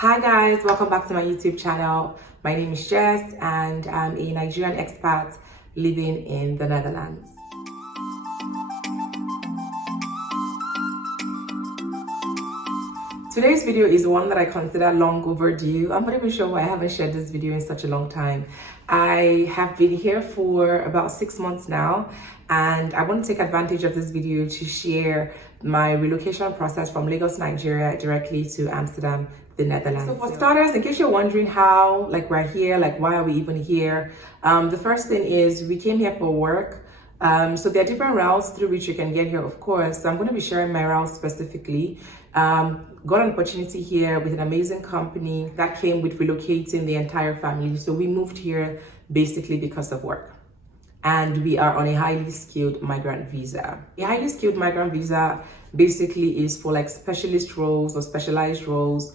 Hi guys, welcome back to my YouTube channel. My name is Jess and I'm a Nigerian expat living in the Netherlands. Today's video is one that I consider long overdue. I'm not even sure why I haven't shared this video in such a long time. I have been here for about 6 months now, and I want to take advantage of this video to share my relocation process from Lagos, Nigeria directly to Amsterdam, the Netherlands. So for starters, in case you're wondering how we're here, why are we even here, the first thing is we came here for work. So there are different routes through which you can get here, of course. So I'm going to be sharing my route specifically. Got an opportunity here with an amazing company that came with relocating the entire family. So we moved here basically because of work. And we are on a highly skilled migrant visa. A highly skilled migrant visa basically is for specialist roles or specialized roles,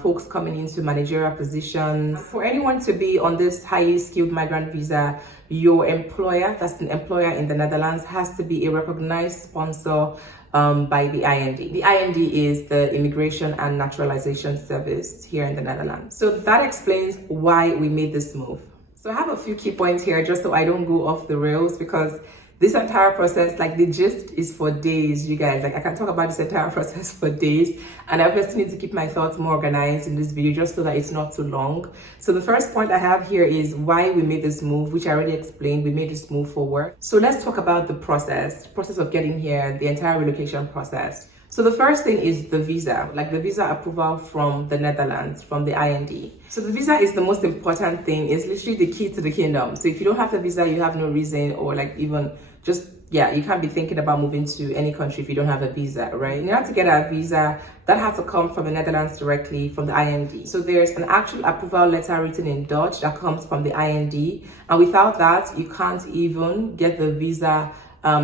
folks coming into managerial positions. For anyone to be on this highly skilled migrant visa, your employer, that's an employer in the Netherlands, has to be a recognized sponsor by the IND. The IND is the Immigration and Naturalization Service here in the Netherlands. So that explains why we made this move. So I have a few key points here just so I don't go off the rails, because this entire process, the gist is for days, you guys. I can talk about this entire process for days, and I obviously need to keep my thoughts more organized in this video just so that it's not too long. So the first point I have here is why we made this move, which I already explained. We made this move for work. So let's talk about the process of getting here, the entire relocation process. So the first thing is the visa, the visa approval from the Netherlands, from the IND. So the visa is the most important thing. It's literally the key to the kingdom. So if you don't have the visa, you have no reason, or even just, you can't be thinking about moving to any country if you don't have a visa, right? In order to get a visa, that has to come from the Netherlands directly, from the IND. So there's an actual approval letter written in Dutch that comes from the IND. And without that, you can't even get the visa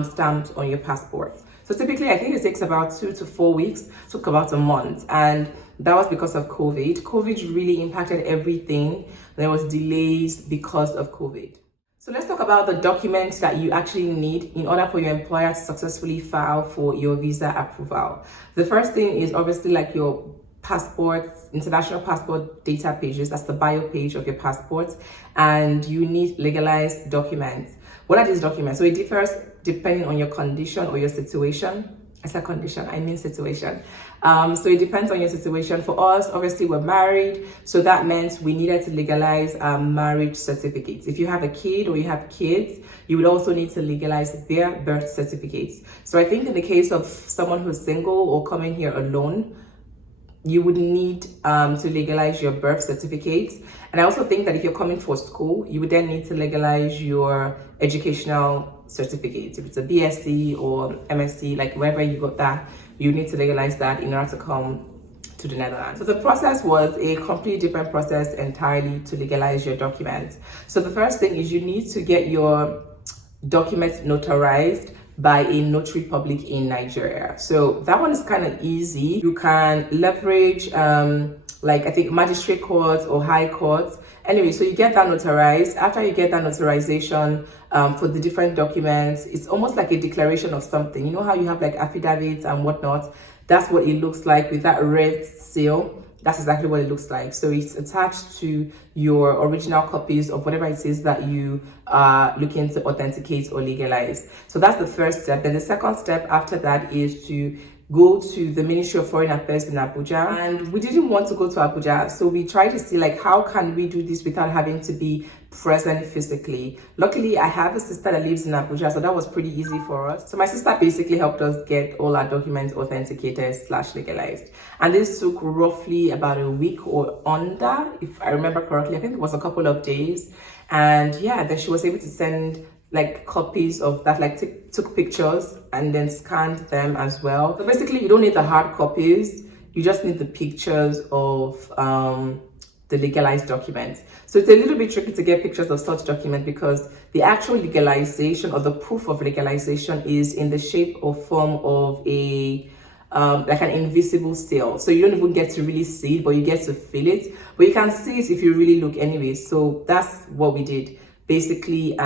stamped on your passport. So typically, I think it takes about 2 to 4 weeks, took about a month. And that was because of COVID. COVID really impacted everything. There was delays because of COVID. So let's talk about the documents that you actually need in order for your employer to successfully file for your visa approval. The first thing is obviously your passport, international passport data pages. That's the bio page of your passport. And you need legalized documents. What are these documents? So it differs depending on your condition or your situation. I said condition, I mean situation. So it depends on your situation. For us, obviously, we're married. So that meant we needed to legalize marriage certificates. If you have a kid or you have kids, you would also need to legalize their birth certificates. So I think in the case of someone who's single or coming here alone, you would need to legalize your birth certificates. And I also think that if you're coming for school, you would then need to legalize your educational certificates. If it's a BSc or MSc, wherever you got that, you need to legalize that in order to come to the Netherlands. So the process was a completely different process entirely to legalize your documents. So the first thing is you need to get your documents notarized by a notary public in Nigeria. So that one is kind of easy. You can leverage I think magistrate courts or high courts. Anyway, so you get that notarized. After you get that notarization for the different documents, it's almost like a declaration of something. You know how you have affidavits and whatnot? That's what it looks like with that red seal. That's exactly what it looks like. So it's attached to your original copies of whatever it is that you are looking to authenticate or legalize. So that's the first step. Then the second step after that is to go to the Ministry of Foreign Affairs in Abuja. And we didn't want to go to Abuja, so we tried to see how can we do this without having to be present physically. Luckily, I have a sister that lives in Abuja, so that was pretty easy for us. So my sister basically helped us get all our documents authenticated / legalized. And this took roughly about a week or under, if I remember correctly. I think it was a couple of days. And then she was able to send copies of that, took pictures and then scanned them as well. So basically, you don't need the hard copies. You just need the pictures of the legalized documents. So it's a little bit tricky to get pictures of such documents because the actual legalization or the proof of legalization is in the shape or form of a an invisible seal. So you don't even get to really see it, but you get to feel it. But you can see it if you really look anyway. So that's what we did. Basically,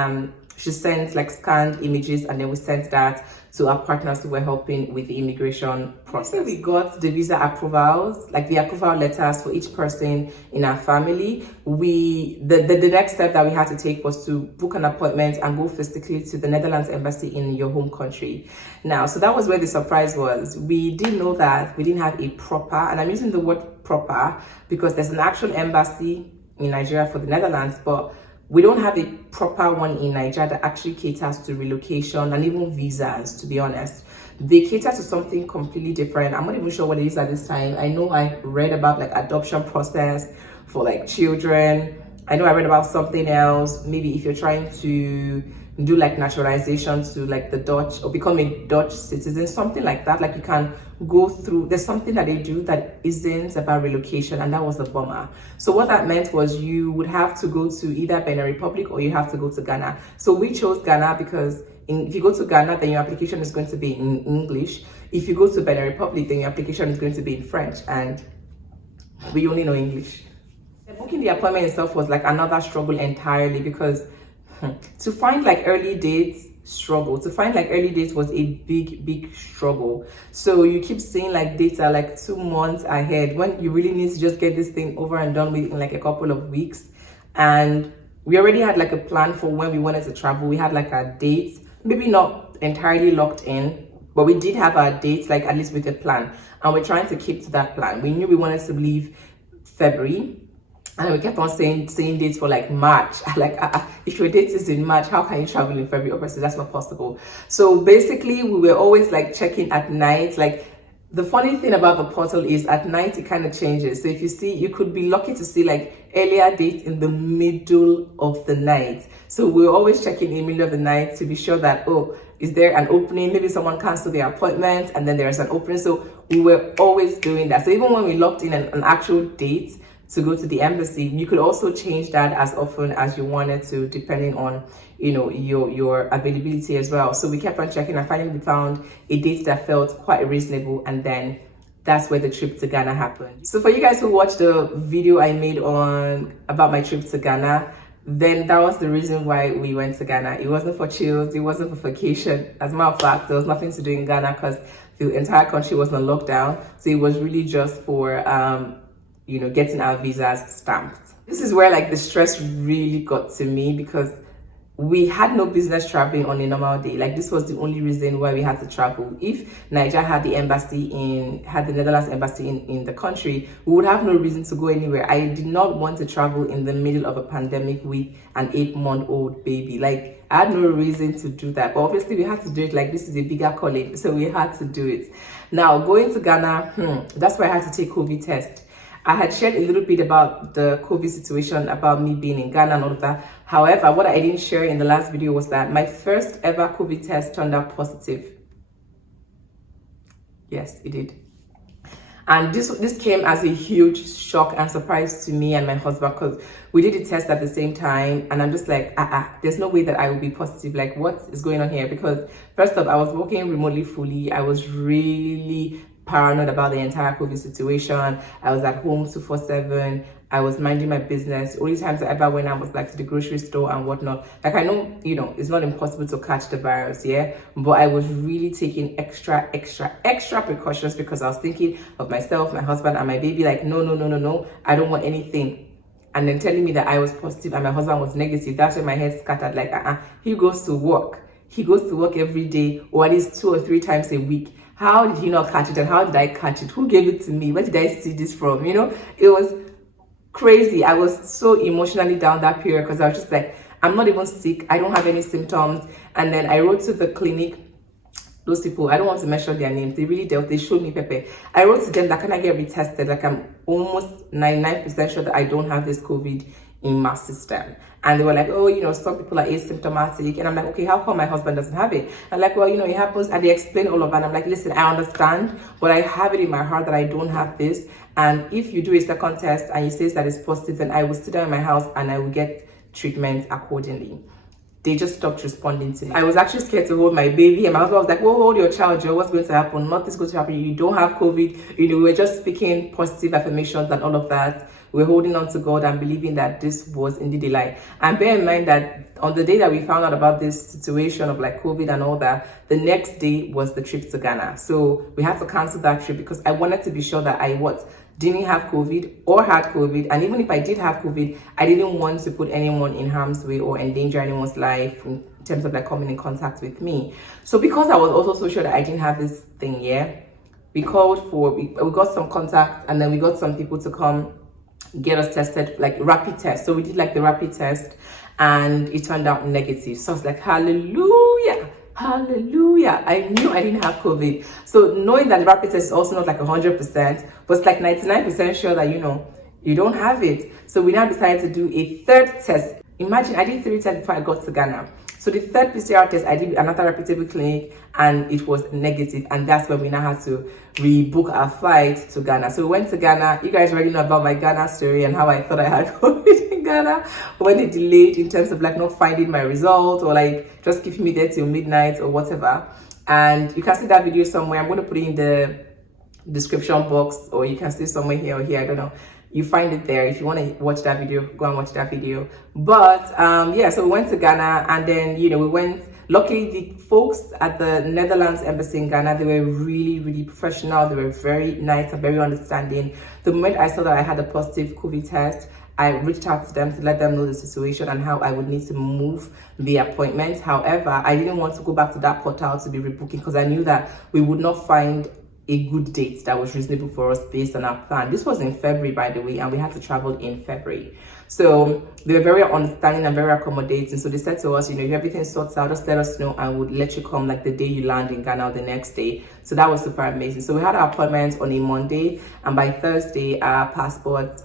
she sent scanned images, and then we sent that to our partners who were helping with the immigration process. We got the visa approvals, like the approval letters for each person in our family. The next step that we had to take was to book an appointment and go physically to the Netherlands embassy in your home country. Now, so that was where the surprise was. We didn't know that we didn't have a proper, and I'm using the word proper because there's an actual embassy in Nigeria for the Netherlands, but we don't have a proper one in Nigeria that actually caters to relocation and even visas, to be honest. They cater to something completely different. I'm not even sure what it is at this time. I know I read about like adoption process for like children. I know I read about something else. Maybe if you're trying to do like naturalization to like the Dutch or become a Dutch citizen, something like that. Like you can go through, there's something that they do that isn't about relocation, and that was a bummer. So what that meant was you would have to go to either Benin Republic or you have to go to Ghana. So we chose Ghana because if you go to Ghana, then your application is going to be in English. If you go to Benin Republic, then your application is going to be in French, and we only know English. Booking the appointment itself was like another struggle entirely because to find like early dates was a big struggle. So you keep seeing like data like 2 months ahead when you really need to just get this thing over and done with in like a couple of weeks. And we already had like a plan for when we wanted to travel. We had like our dates, maybe not entirely locked in, but we did have our dates, like at least with a plan, and we're trying to keep to that plan. We knew we wanted to leave February, and we kept on saying dates for like March. Like, if your date is in March, how can you travel in February? Obviously, that's not possible. So basically, we were always like checking at night. Like, the funny thing about the portal is at night, it kind of changes. So if you see, you could be lucky to see like earlier dates in the middle of the night. So we're always checking in the middle of the night to be sure that, oh, is there an opening? Maybe someone canceled their appointment and then there's an opening. So we were always doing that. So even when we locked in an actual date to go to the embassy, you could also change that as often as you wanted to, depending on, you know, your availability as well. So we kept on checking, and finally we found a date that felt quite reasonable, and then that's where the trip to Ghana happened. So for you guys who watched the video I made about my trip to Ghana, then that was the reason why we went to Ghana. It wasn't for chills, it wasn't for vacation. As a matter of fact, there was nothing to do in Ghana because the entire country was on lockdown. So it was really just for you know, getting our visas stamped. This is where like the stress really got to me because we had no business traveling on a normal day. Like, this was the only reason why we had to travel. If Nigeria had the Netherlands embassy in the country, we would have no reason to go anywhere. I did not want to travel in the middle of a pandemic with an 8-month-old baby. Like, I had no reason to do that. But obviously we had to do it. Like, this is a bigger calling, so we had to do it. Now, going to Ghana, that's why I had to take COVID test. I had shared a little bit about the COVID situation, about me being in Ghana and all of that. However, what I didn't share in the last video was that my first ever COVID test turned out positive. Yes, it did. And this came as a huge shock and surprise to me and my husband, because we did the test at the same time, and I'm just like, there's no way that I will be positive. Like, what is going on here? Because first off, I was working remotely fully. I was really paranoid about the entire COVID situation. I was at home 24/7. I was minding my business. Only times I ever went, I was like to the grocery store and whatnot. Like, I know, you know, it's not impossible to catch the virus, yeah, but I was really taking extra precautions because I was thinking of myself, my husband, and my baby. Like, no, I don't want anything. And then telling me that I was positive and my husband was negative, that's when my head scattered. Like, he goes to work. He goes to work every day, or at least 2 or 3 times a week. How did he not catch it, and how did I catch it? Who gave it to me? Where did I see this from? You know, it was crazy. I was so emotionally down that period because I was just like, I'm not even sick. I don't have any symptoms. And then I wrote to the clinic. Those people, I don't want to mention their names. They showed me Pepe. I wrote to them that, can I get retested? Like, I'm almost 99% sure that I don't have this COVID in my system. And they were like, oh, you know, some people are asymptomatic. And I'm like, okay, how come my husband doesn't have it? I'm like, well, you know, it happens. And they explain all of that. And I'm like, listen, I understand, but I have it in my heart that I don't have this. And if you do a second test and it says that it's positive, then I will sit down in my house and I will get treatment accordingly. they just stopped responding to me. I was actually scared to hold my baby, and my husband was like, well, hold your child, Joe, what's going to happen? Nothing's going to happen. You don't have COVID. You know, we were just speaking positive affirmations and all of that. We're holding on to God and believing that this was indeed a lie. And bear in mind that on the day that we found out about this situation of like COVID and all that, the next day was the trip to Ghana. So we had to cancel that trip because I wanted to be sure that I didn't have COVID or had COVID. And even if I did have COVID, I didn't want to put anyone in harm's way or endanger anyone's life in terms of like coming in contact with me. So because I was also so sure that I didn't have this thing, we called we got some contact, and then we got some people to come get us tested, like rapid test. So we did like the rapid test, and it turned out negative. So I was like, hallelujah, hallelujah. I knew I didn't have COVID. So knowing that the rapid test is also not like 100%, but it's like 99% sure that, you know, you don't have it. So we now decided to do a third test. Imagine I did 3 tests before I got to Ghana. So the third PCR test, I did another reputable clinic, and it was negative. And that's when we now had to rebook our flight to Ghana. So we went to Ghana. You guys already know about my Ghana story and how I thought I had COVID in Ghana. When they delayed in terms of like not finding my result, or like just keeping me there till midnight or whatever. And you can see that video somewhere. I'm going to put it in the description box, or you can see somewhere here or here. I don't know. You find it there. If you want to watch that video, go and watch that video. But yeah, so we went to Ghana, and then, you know, we went. Luckily, the folks at the Netherlands embassy in Ghana, they were really, really professional. They were very nice and very understanding. The moment I saw that I had a positive COVID test, I reached out to them to let them know the situation and how I would need to move the appointment. However, I didn't want to go back to that portal to be rebooking because I knew that we would not find a good date that was reasonable for us based on our plan. This was in February, by the way, and we had to travel in February. So they were very understanding and very accommodating. So they said to us, you know, if everything sorts out, just let us know and we'll let you come like the day you land in Ghana or the next day. So that was super amazing. So we had our appointment on a Monday, and by Thursday, our passports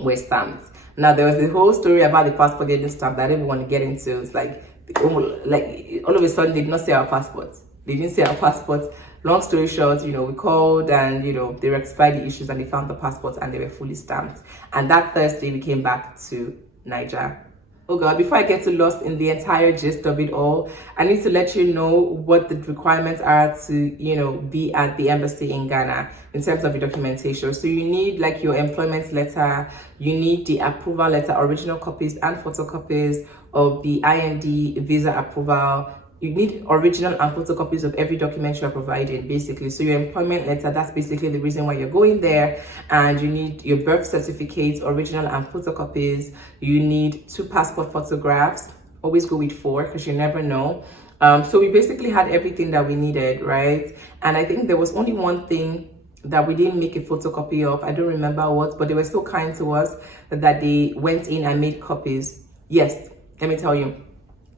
were stamped. Now, there was a whole story about the passport getting stamped that I didn't want to get into. It's like all of a sudden, they did not see our passports. They didn't see our passports. Long story short, you know, we called and, you know, they rectified the issues and they found the passports and they were fully stamped. And that Thursday, we came back to Nigeria. Oh God, before I get too lost in the entire gist of it all, I need to let you know what the requirements are to, you know, be at the embassy in Ghana in terms of your documentation. So you need like your employment letter, you need the approval letter, original copies and photocopies of the IND visa approval. You need original and photocopies of every document you're providing, basically. So your employment letter, that's basically the reason why you're going there. And you need your birth certificates, original and photocopies. You need 2 passport photographs. Always go with 4 because you never know. So we basically had everything that we needed, right? And I think there was only one thing that we didn't make a photocopy of. I don't remember what, but they were so kind to us that they went in and made copies. Yes, let me tell you.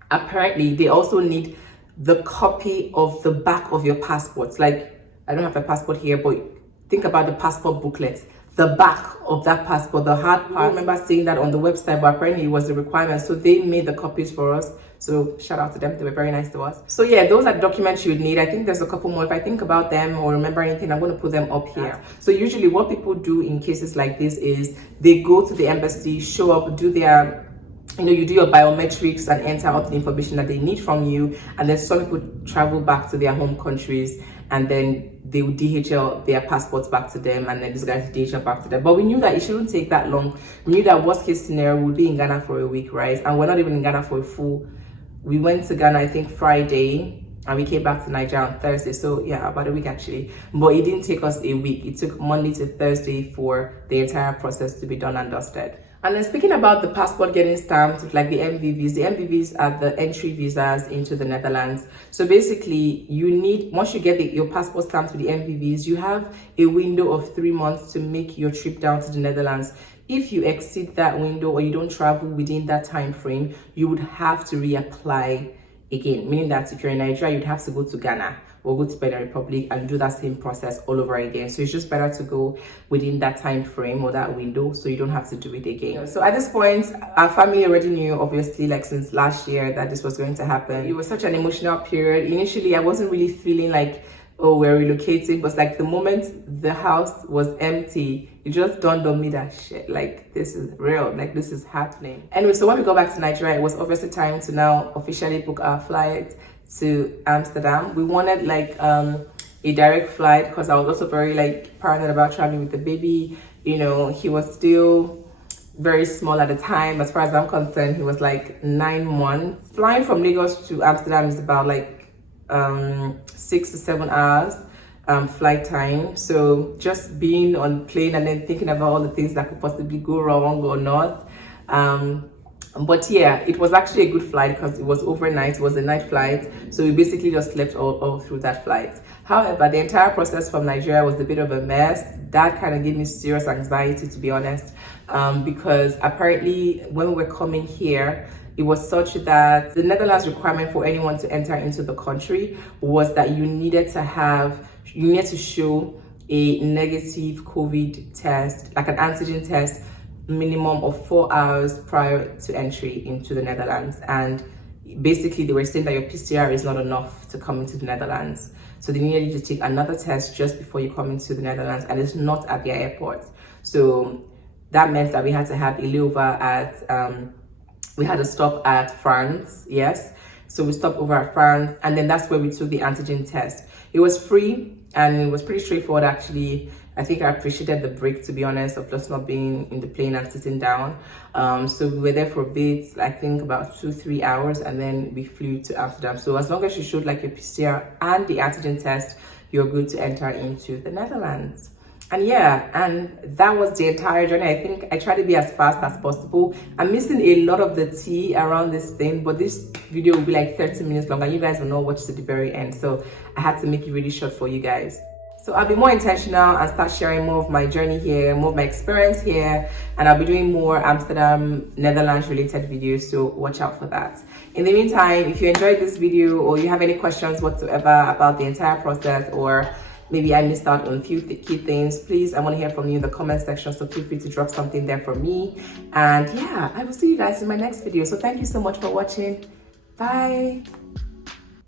Apparently, they also need the copy of the back of your passports. Like, I don't have a passport here, but think about the passport booklets. The back of that passport, the hard part. I remember seeing that on the website, but apparently it was a requirement. So they made the copies for us. So shout out to them. They were very nice to us. So yeah, those are the documents you would need. I think there's a couple more. If I think about them or remember anything, I'm going to put them up here. So usually what people do in cases like this is they go to the embassy, show up, do their, you know, you do your biometrics and enter all the information that they need from you. And then some people travel back to their home countries and then they would DHL their passports back to them, and then these guys DHL back to them. But we knew that it shouldn't take that long. We knew that worst case scenario would be in Ghana for a week, right? And we're not even in Ghana for a full. We went to Ghana, I think, Friday, and we came back to Nigeria on Thursday. So yeah, about a week actually. But it didn't take us a week. It took Monday to Thursday for the entire process to be done and dusted. And then speaking about the passport getting stamped, like the MVVs are the entry visas into the Netherlands. So basically, you need, once you get your passport stamped with the MVVs, you have a window of 3 months to make your trip down to the Netherlands. If you exceed that window or you don't travel within that time frame, you would have to reapply again, meaning that if you're in Nigeria, you'd have to go to Ghana or go to Benin Republic and do that same process all over again. So it's just better to go within that time frame or that window so you don't have to do it again. So at this point, our family already knew, obviously, like since last year, that this was going to happen. It was such an emotional period. Initially, I wasn't really feeling like oh, we're relocating. But like the moment the house was empty, it just dawned on me that shit, like this is real, like this is happening. Anyway, so when we got back to Nigeria, it was obviously time to now officially book our flight to Amsterdam. We wanted like a direct flight because I was also very like paranoid about traveling with the baby. You know, he was still very small at the time. As far as I'm concerned, he was like 9 months. Flying from Lagos to Amsterdam is about like 6 to 7 hours flight time. So just being on plane and then thinking about all the things that could possibly go wrong or not. But yeah, it was actually a good flight because it was overnight. It was a night flight, so we basically just slept all through that flight. However, the entire process from Nigeria was a bit of a mess. That kind of gave me serious anxiety, to be honest, because apparently when we were coming here, it was such that the Netherlands requirement for anyone to enter into the country was that you needed to show a negative COVID test, like an antigen test, minimum of 4 hours prior to entry into the Netherlands. And basically they were saying that your PCR is not enough to come into the Netherlands, so they needed you to take another test just before you come into the Netherlands, and it's not at the airport. So that meant that we had to have a layover at we had a stop at France. Yes, so we stopped over at France, and then that's where we took the antigen test. It was free and it was pretty straightforward actually. I think I appreciated the break, to be honest, of just not being in the plane and sitting down. So we were there for a bit, I think about 2-3 hours, and then we flew to Amsterdam. So as long as you showed like your PCR and the antigen test, you're good to enter into the Netherlands. And yeah, and that was the entire journey. I think I tried to be as fast as possible. I'm missing a lot of the tea around this thing, but this video will be like 30 minutes long and you guys will not watch to the very end. So I had to make it really short for you guys. So I'll be more intentional and start sharing more of my journey here, more of my experience here, and I'll be doing more Amsterdam, Netherlands related videos, so watch out for that. In the meantime, if you enjoyed this video or you have any questions whatsoever about the entire process, or maybe I missed out on a few key things, please, I want to hear from you in the comment section, so feel free to drop something there for me. And yeah, I will see you guys in my next video. So thank you so much for watching. Bye.